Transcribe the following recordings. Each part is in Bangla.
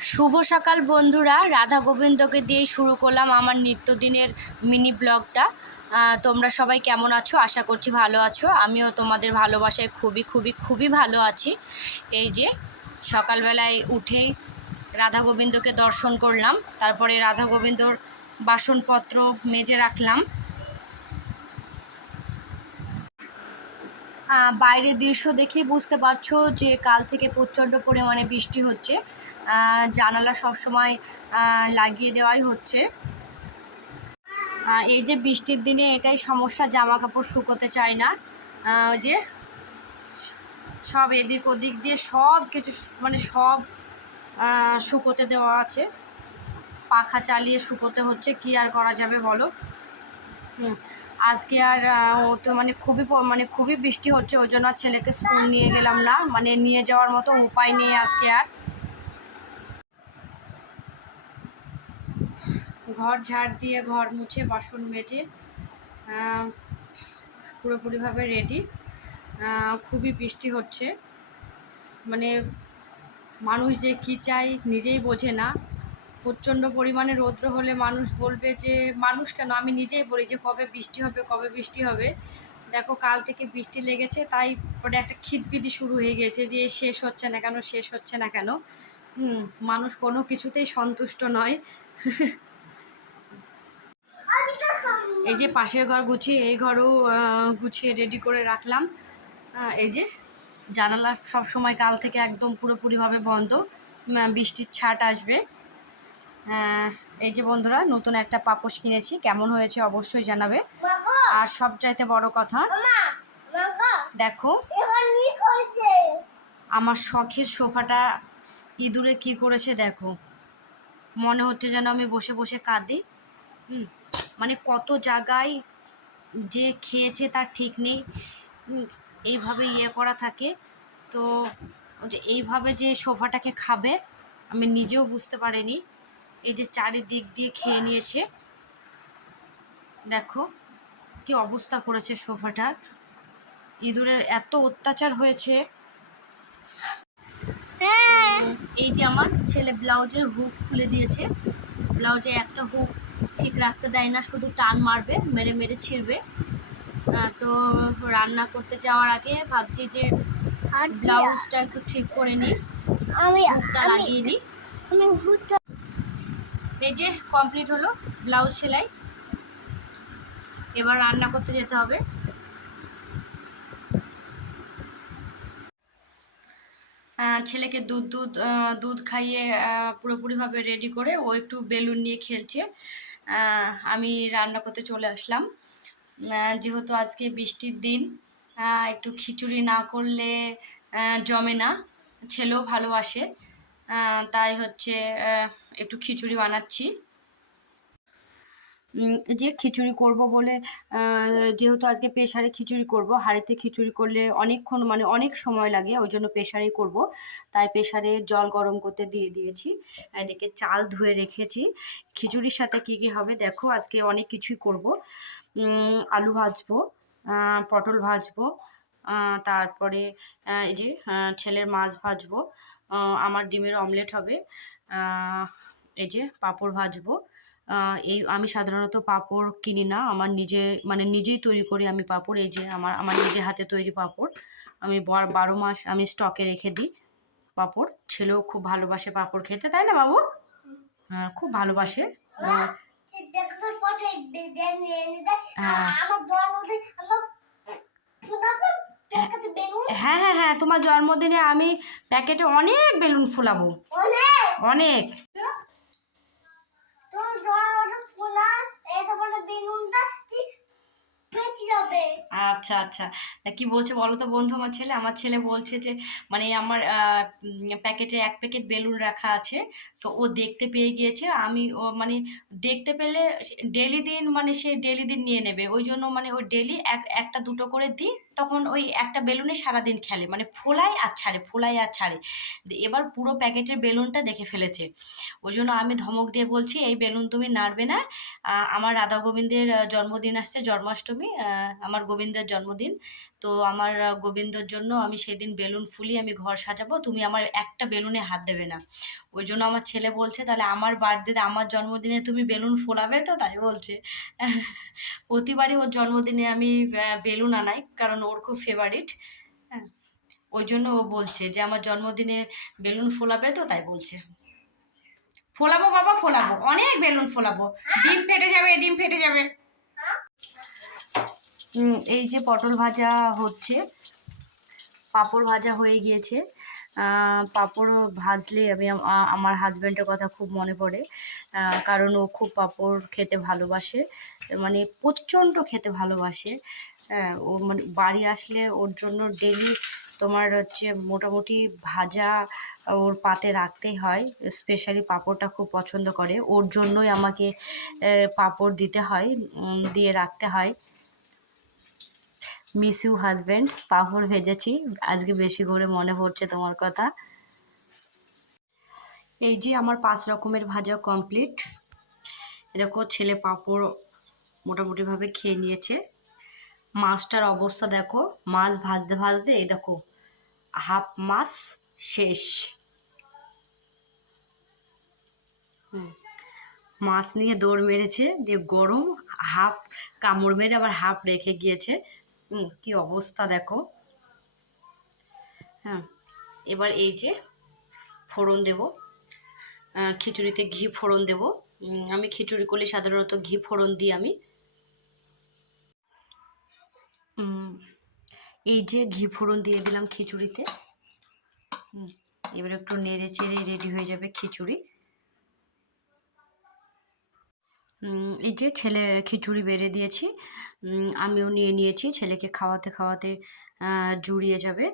শুভ সকাল বন্ধুরা, রাধা গোবিন্দকে দিয়ে শুরু করলাম আমার নিত্যদিনের মিনি ব্লগটা। তোমরা সবাই কেমন আছো? আশা করছি ভালো আছো। আমিও তোমাদের ভালোবাসায় খুবই খুবই খুবই ভালো আছি। এই যে সকালবেলায় উঠেই রাধা গোবিন্দকে দর্শন করলাম, তারপরে রাধা গোবিন্দর বাসনপত্র মেজে রাখলাম। বাইরের দৃশ্য দেখেই বুঝতে পারছো যে কাল থেকে প্রচণ্ড পরিমাণে বৃষ্টি হচ্ছে। জানালা সবসময় লাগিয়ে দেওয়াই হচ্ছে। এই যে বৃষ্টির দিনে এটাই সমস্যা, জামা কাপড় শুকোতে চায় না। ওই যে সব এদিক ওদিক দিয়ে সব কিছু মানে সব শুকোতে দেওয়া আছে, পাখা চালিয়ে শুকোতে হচ্ছে, কি আর করা যাবে বলো। আজকে আর ও তো খুবই বৃষ্টি হচ্ছে, ওই জন্য ছেলেকে স্কুল নিয়ে গেলাম না, মানে নিয়ে যাওয়ার মতো উপায় নেই আজকে আর। ঘর ঝাড় দিয়ে, ঘর মুছে, বাসন মেজে পুরোপুরিভাবে রেডি। খুবই বৃষ্টি হচ্ছে, মানে মানুষ যে কী চাই নিজেই বোঝে না। প্রচণ্ড পরিমাণে রৌদ্র হলে মানুষ বলবে যে, মানুষ কেন, আমি নিজেই বলি যে কবে বৃষ্টি হবে, কবে বৃষ্টি হবে। দেখো কাল থেকে বৃষ্টি লেগেছে, তাই পরে একটা খিটপিটি শুরু হয়ে গেছে যে শেষ হচ্ছে না কেন, শেষ হচ্ছে না কেন। মানুষ কোনো কিছুতেই সন্তুষ্ট নয়। এই যে পাশের ঘর গুছিয়ে এই ঘরও গুছিয়ে রেডি করে রাখলাম। এই যে জানালা সব সময় কাল থেকে একদম পুরোপুরিভাবে বন্ধ, বৃষ্টির ছাট আসবে। এই যে বন্ধুরা, নতুন একটা পাপোশ কিনেছি, কেমন হয়েছে অবশ্যই জানাবে। আর সবচাইতে বড় কথা, দেখো আমার শখের সোফাটা ইঁদুরে কি করেছে দেখো। মনে হচ্ছে যেন আমি বসে বসে কাঁদি। মানে কত জায়গায় যে খেয়েছে তার ঠিক নেই। এইভাবে করা থাকে, তো যে এইভাবে যে সোফাটাকে খাবে আমি নিজেও বুঝতে পারিনি। এই যে চারিদিক দিয়ে খেয়ে নিয়েছে, দেখো কি অবস্থা করেছে সোফাটার। ইঁদুরের এত অত্যাচার হয়েছে। এই যে আমার ছেলে ব্লাউজের হুক খুলে দিয়েছে, ব্লাউজে একটা হুক ঠিক রাখতে দেয় না, শুধু টান মারবে, মেরে মেরে ছিঁড়বে। তো রান্না করতে যাওয়ার আগে ভাবছি যে ব্লাউজটা একটু ঠিক করে নিই, হুকটা লাগিয়ে নিই। এই যে কমপ্লিট হলো ব্লাউজ সেলাই, এবার রান্না করতে যেতে হবে। ছেলেকে দুধ খাইয়ে পুরোপুরিভাবে রেডি করে ও একটু বেলুন নিয়ে খেলছে। আমি রান্না করতে চলে আসলাম। যেহেতু আজকে বৃষ্টির দিন, একটু খিচুড়ি না করলে জমে না, ছেলেও ভালোবাসে, তাই হচ্ছে একটু খিচুড়ি বানাচ্ছি। যে খিচুড়ি করব বলে, যেহেতু আজকে প্রেশারে খিচুড়ি করব, হাঁড়িতে খিচুড়ি করলে অনেকক্ষণ মানে অনেক সময় লাগে, ওই জন্য প্রেশারেই করব। তাই প্রেশারে জল গরম করতে দিয়ে দিয়েছি, এদিকে চাল ধুয়ে রেখেছি। খিচুড়ির সাথে কী কী হবে দেখো, আজকে অনেক কিছুই করব। আলু ভাজবো, পটল ভাজবো, তারপরে এই যে ছেলের মাছ ভাজবো, আমার ডিমের অমলেট হবে, এই যে পাঁপড় ভাজবো। এই আমি সাধারণত পাঁপড় কিনি না, আমার নিজেই তৈরি করি আমি পাঁপড়। এই যে আমার নিজে হাতে তৈরি পাঁপড়, আমি 12 মাস আমি স্টকে রেখে দিই পাঁপড়। ছেলেও খুব ভালোবাসে পাঁপড় খেতে, তাই না বাবু? হ্যাঁ, খুব ভালোবাসে। হ্যাঁ হ্যাঁ হ্যাঁ হ্যাঁ, তোমার জন্মদিনে আমি প্যাকেটে অনেক বেলুন ফুলাবো, অনেক। আচ্ছা আচ্ছা, কি বলছে বলো তো বন্ধু আমার ছেলে বলছে যে মানে আমার প্যাকেটে 1 প্যাকেট বেলুন রাখা আছে, তো ও দেখতে পেয়ে গিয়েছে। আমি ও মানে দেখতে পেলে সে ডেলি দিন নিয়ে নেবে, ওই জন্য মানে ও ডেলি একটা দুটো করে দিই, তখন ওই একটা বেলুনে সারাদিন খেলে, মানে ফোলায় আর ছাড়ে, ফোলায় আর ছাড়ে। এবার পুরো প্যাকেটের বেলুনটা দেখে ফেলেছে, ওই জন্য আমি ধমক দিয়ে বলছি এই বেলুন তুমি নাড়বে না। আমার রাধা গোবিন্দের জন্মদিন আসছে, জন্মাষ্টমী, আমার গোবিন্দের জন্মদিন, তো আমার গোবিন্দর জন্য আমি সেদিন বেলুন ফুলিয়ে আমি ঘর সাজাবো, তুমি আমার একটা বেলুনে হাত দেবে না। ওই জন্য আমার ছেলে বলছে, তাহলে আমার বার্থডেতে আমার জন্মদিনে তুমি বেলুন ফোলাবে তো, তাই বলছে। প্রতিবারই ওর জন্মদিনে আমি বেলুন আনাই, কারণ ওর খুব ফেভারিট। হ্যাঁ, ওই জন্য ও বলছে যে আমার জন্মদিনে বেলুন ফোলাবে তো, তাই বলছে। ফোলাবো বাবা, ফোলাবো, অনেক বেলুন ফোলাবো, ডিম ফেটে যাবে, ডিম ফেটে যাবে। এই যে পটল ভাজা হচ্ছে, পাঁপড় ভাজা হয়ে গিয়েছে। পাঁপড় ভাজলে আমি আমার হাজব্যান্ডের কথা খুব মনে পড়ে, কারণ ও খুব পাঁপড় খেতে ভালোবাসে, মানে প্রচণ্ড খেতে ভালোবাসে। হ্যাঁ, ও মানে বাড়ি আসলে ওর জন্য ডেলি তোমার হচ্ছে মোটামুটি ভাজা ওর পাতে রাখতেই হয়। স্পেশালি পাঁপড়টা খুব পছন্দ করে, ওর জন্যই আমাকে পাঁপড় দিতে হয়, দিয়ে রাখতে হয়। Miss you husband. পাঁপড় ভেজেছি আজকে, বেশি করে মনে পড়ছে তোমার কথা। এই যে আমার 5 রকমের ভাজা কমপ্লিট। দেখো ছেলে পাঁপড় মোটামুটিভাবে খেয়ে নিয়েছে। মাছটার অবস্থা দেখো, মাছ ভাজতে ভাজতে এই দেখো হাফ মাছ শেষ। মাছ নিয়ে দৌড় মেরেছে, দিয়ে গরম হাফ কামড় মেরে আবার হাফ রেখে গিয়েছে। কি অবস্থা দেখো। হ্যাঁ, এবার এই যে ফোড়ন দেব, খিচুড়িতে ঘি ফোড়ন দেব। আমি খিচুড়ি করলে সাধারণত ঘি ফোড়ন দিই আমি। এই যে ঘি ফোড়ন দিয়ে দিলাম খিচুড়িতে। এবার একটু নেড়ে চেড়ে রেডি হয়ে যাবে খিচুড়ি। এই যে ছেলে খিচুড়ি বেড়ে দিয়েছি, আমিও নিয়ে নিয়েছি, ছেলেকে খাওয়াতে খাওয়াতে জুড়িয়ে যাবে।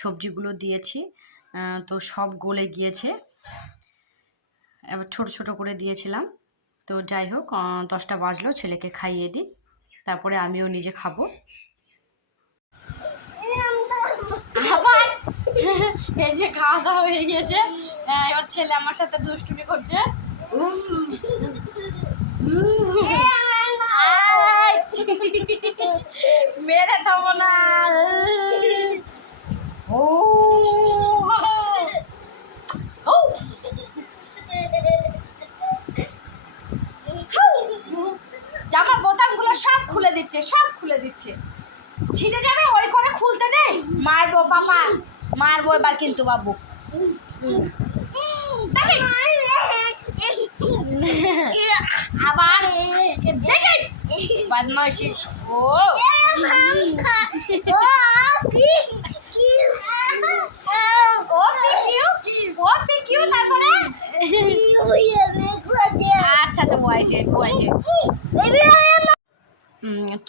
সবজিগুলো দিয়েছি, তো সব গলে গিয়েছে। এবার ছোট ছোট করে দিয়েছিলাম। তো যাই হোক, 10টা বাজলো, ছেলেকে খাইয়ে দিই, তারপরে আমিও নিজে খাবো। আবার এই যে খাওয়া দাওয়া হয়ে গিয়েছে, এবার ছেলে আমার সাথে দুষ্টুমি করছে। মেরে দেবো না। ও জামার বোতামগুলো সব খুলে দিচ্ছে, সব খুলে দিচ্ছে, ছিঁড়ে যাবে, ওই করে খুলতে নেই। মারবো বাবা, মারবো এবার কিন্তু বাবু। আবার বদমাইশি। ও তারপরে আচ্ছা আচ্ছা, ওয়াইটেড ওয়াইটেড।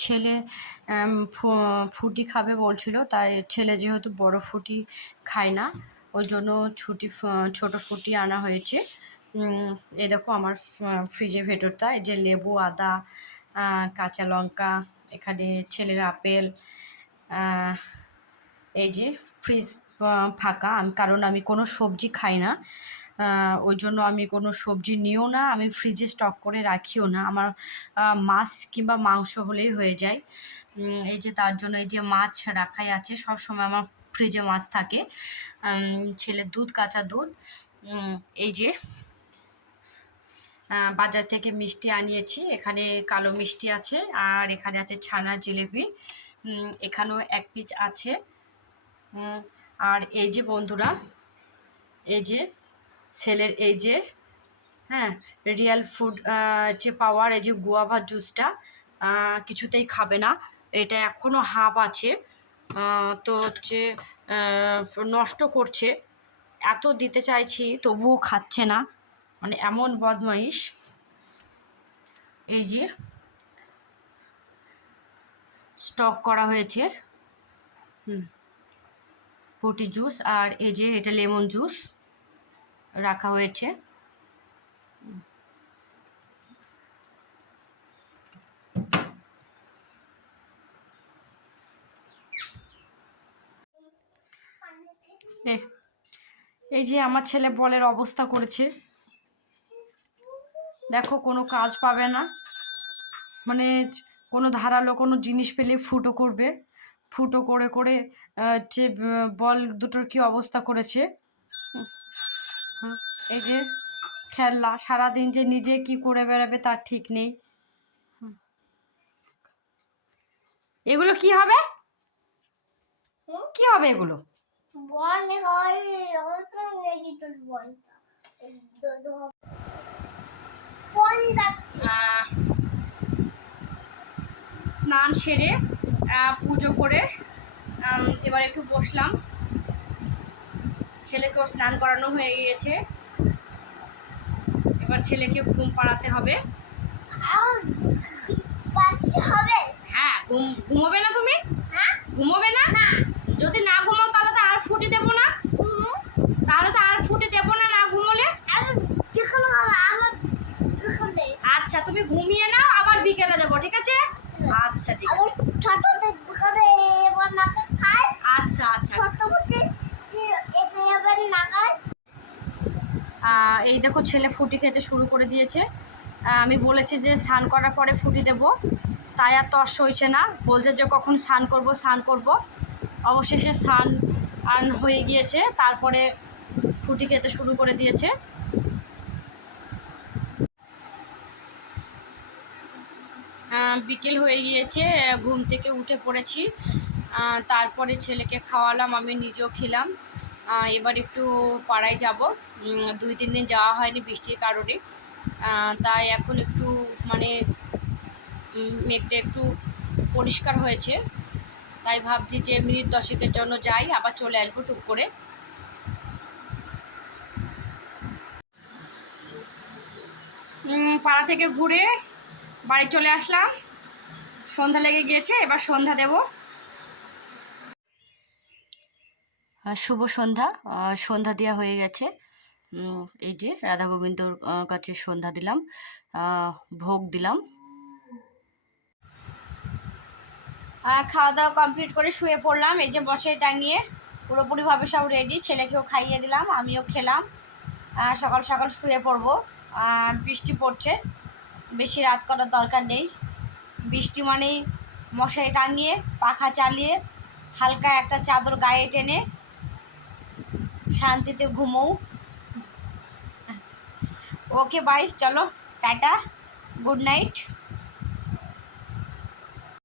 ছেলে ফুটি খাবে বলছিল, তাই ছেলে যেহেতু বড় ফুটি খায় না, ওই জন্য ছোট ফুটি আনা হয়েছে। এই দেখো আমার ফ্রিজের ভেতরটা, এই যে লেবু, আদা, কাঁচা লঙ্কা, এখানে ছেলের আপেল, এই যে ফ্রিজ ফাঁকা, কারণ আমি কোনো সবজি খাই না, ওই জন্য আমি কোনো সবজি নিও না, আমি ফ্রিজে স্টক করে রাখিও না। আমার মাছ কিংবা মাংস হলেই হয়ে যায়। এই যে তার জন্য এই যে মাছ রাখাই আছে, সব সময় আমার ফ্রিজে মাছ থাকে। ছেলের দুধ, কাঁচা দুধ, এই যে বাজার থেকে মিষ্টি আনিয়েছি, এখানে কালো মিষ্টি আছে, আর এখানে আছে ছানা জিলেপি, এখানেও 1 পিস আছে। আর এই যে বন্ধুরা, এই যে ছেলের এই যে হ্যাঁ রিয়েল ফুড যে পাওয়ার, এই যে গুয়াভা জুসটা কিছুতেই খাবে না, এটা এখনও হাফ আছে, তো হচ্ছে নষ্ট করছে। এত দিতে চাইছি তবুও খাচ্ছে না, মানে এমন বদমাইশ। এই যে স্টক করা হয়েছে ফ্রুটি জুস, আর এই যে এটা লেমন জুস রাখা হয়েছে। এই যে আমার ছেলে বলের অবস্থা করেছে, দেখো কোনো কাজ পাবে না, মানে কোনো ধারালো কোনো জিনিস পেলে ফুটো করবে, ফুটো করে করে যে বল দুটোর কি অবস্থা করেছে। এই যে খেলনা, সারাদিন যে নিজে কি করে বেড়াবে তার ঠিক নেই। এগুলো কি হবে? কি হবে এগুলো? স্নান সেরে পুজো করে এবার একটু বসলাম। ছেলেকেও স্নান করানো হয়ে গিয়েছে, এবার ছেলেকে ঘুম পাড়াতে হবে। হ্যাঁ, ঘুমোবে না তুমি? ঘুমোবে না? যদি না ঘুমাও তাহলে তো আর ফুটি দেবো না, তাহলে তো আর ফুটি দেবো না, না ঘুমোলে। আচ্ছা, তুমি ঘুমিয়ে নাও, আবার বিকেলে দেবো, ঠিক আছে? আচ্ছা, ঠিক আছে। আচ্ছা আচ্ছা। এই দেখো ছেলে ফুটি খেতে শুরু করে দিয়েছে। আমি বলেছি যে স্নান করার পরে ফুটি দেব, তাই আর তর্স হয়েছে না, বলছে যে কখন স্নান করব। অবশেষে স্নান হয়ে গিয়েছে, তারপরে ফুটি খেতে শুরু করে দিয়েছে। বিকেল হয়ে গিয়েছে, ঘুম থেকে উঠে পড়েছি। তারপরে ছেলেকে খাওয়ালাম, আমি নিজেও খেলাম। এবার একটু পাড়ায় যাব, 2-3 দিন যাওয়া হয়নি বৃষ্টির কারণে। তাই এখন একটু মানে মেঘটা একটু পরিষ্কার হয়েছে, তাই ভাবছি যে মিনিট 10-এর জন্য যাই, আবার চলে আসবো টুক করে। পাড়া থেকে ঘুরে বাড়ি চলে আসলাম, সন্ধ্যা লেগে গিয়েছে, এবার সন্ধ্যা দেব। শুভ সন্ধ্যা। সন্ধ্যা দেওয়া হয়ে গেছে। এই যে রাধা গোবিন্দর কাছে সন্ধ্যা দিলাম, ভোগ দিলাম। খাওয়া দাওয়া কমপ্লিট করে শুয়ে পড়লাম, এই যে বসে টাঙিয়ে পুরোপুরিভাবে সব রেডি। ছেলেকেও খাইয়ে দিলাম, আমিও খেলাম। সকাল সকাল শুয়ে পড়বো। বৃষ্টি পড়ছে, বেশি রাত করার দরকার নেই। বৃষ্টি মানেই মশারি টাঙিয়ে পাখা চালিয়ে হালকা একটা চাদর গায়ে টেনে শান্তিতে ঘুমোও। ওকে বাই, চলো টাটা, গুড নাইট।